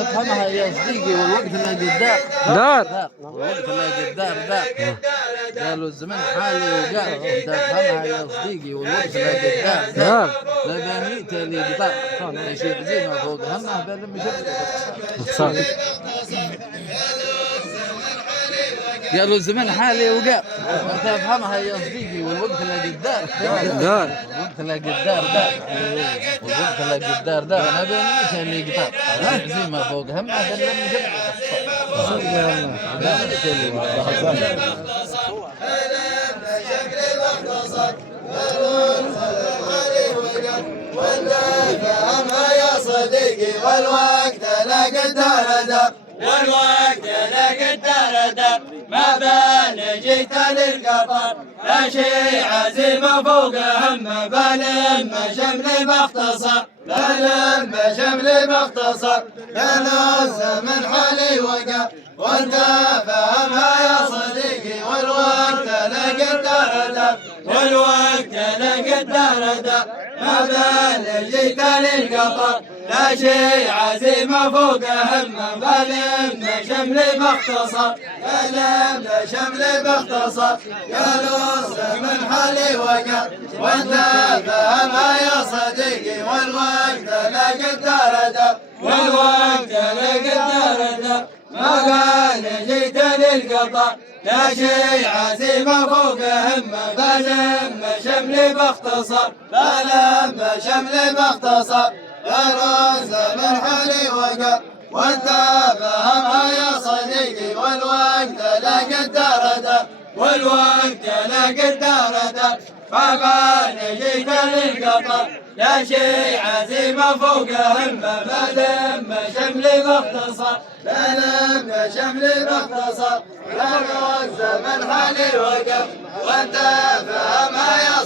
تفهمها يا صديقي والوقت اللي دار والوقت اللي دار قالوا الزمن حالي وقال انت تفهمها يا صديقي والوقت اللي دار لا بانيت اللي قطع اشيل زينه فوق همه بل مش قالوا الزمن حالي وقال انت تفهمها يا صديقي والوقت اللي دار والوقت اللي والوقت اللي دار ما بانيت اللي قطع زي ما فوق همه بل فهمها يا صديقي والوقت لا قدر دار والوقت لا قدر دار ما بان جيت للقطر لا شيء عزيمة فوق همه بلم شمل باختصر بلم شمل باختصر قالوا الزمن حالي وقع وانت فهمها يا صديقي والوقت لا قدر دار والوقت لا قدر دار ما بال جيت للقطر لا شيء عزيمة فوق همه بلم شمل باختصر بلم شمل باختصر قالوا الزمن حالي وقع وانت فهمها يا صديقي والوقت لا قدر دار والوقت لا قدر دار ما بال جيت للقطر لا شيء عزيمة فوق همه بلم شمل باختصر بلم شمل باختصر قالوا الزمن حالي وقع وانت فهمها يا صديقي والوقت لا قدر دار والوقت لا قدر دار فقال جيت للقطر لا شيء عزيمة فوق همه بلم شمل باختصر بلم شمل باختصر قالوا الزمن حالي وقف وانت فهمها يا